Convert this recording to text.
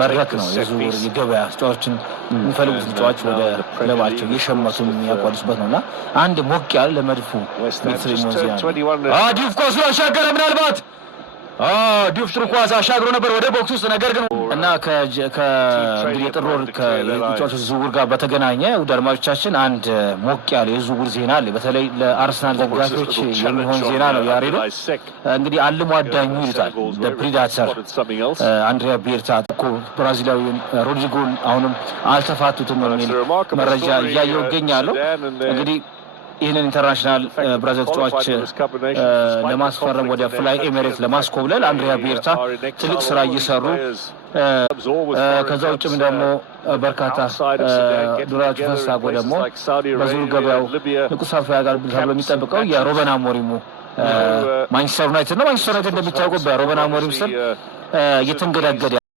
መድረክ ነው የዝውውር የገበያ ተጫዋቾችን የሚፈልጉት ተጫዋች ወደ ክለባቸው እየሸመቱ የሚያቋርጡበት ነውና አንድ ሞቅ ያለ ለመድፉ ዲዩፍ ኳስ አሻገረ ምናልባት ዲዩፍ ጥሩ ኳስ አሻግሮ ነበር ወደ ቦክስ ውስጥ ነገር ግን እና ከእንግዲህ የጥር ወር ከተጫዋቾች ዝውውር ጋር በተገናኘ ውድ አድማጮቻችን አንድ ሞቅ ያለ የዝውውር ዜና አለ። በተለይ ለአርሰናል ደጋፊዎች የሚሆን ዜና ነው። ያሬዶ እንግዲህ አልሞ አዳኙ ይሉታል በፕሪዳተር አንድሪያ ቤርታ እኮ ብራዚላዊውን ሮድሪጎን አሁንም አልተፋቱትም የሚል መረጃ እያየሁ እገኛለሁ። እንግዲህ ይህንን ኢንተርናሽናል ብራዚል ተጫዋች ለማስፈረም ወደ ፍላይ ኤሚሬት ለማስኮብለል አንድሪያ ቤርታ ትልቅ ስራ እየሰሩ ከዛ ውጭም ደግሞ በርካታ ዶላሮች ፈሳጎ ደግሞ በዝውውር ገበያው ንቁ ሳፊያ ጋር ተብሎ የሚጠብቀው የሩበን አሞሪሙ ማንቸስተር ዩናይትድ ነው። ማንቸስተር ዩናይትድ እንደሚታወቀው በሩበን አሞሪም ስር እየተንገዳገደ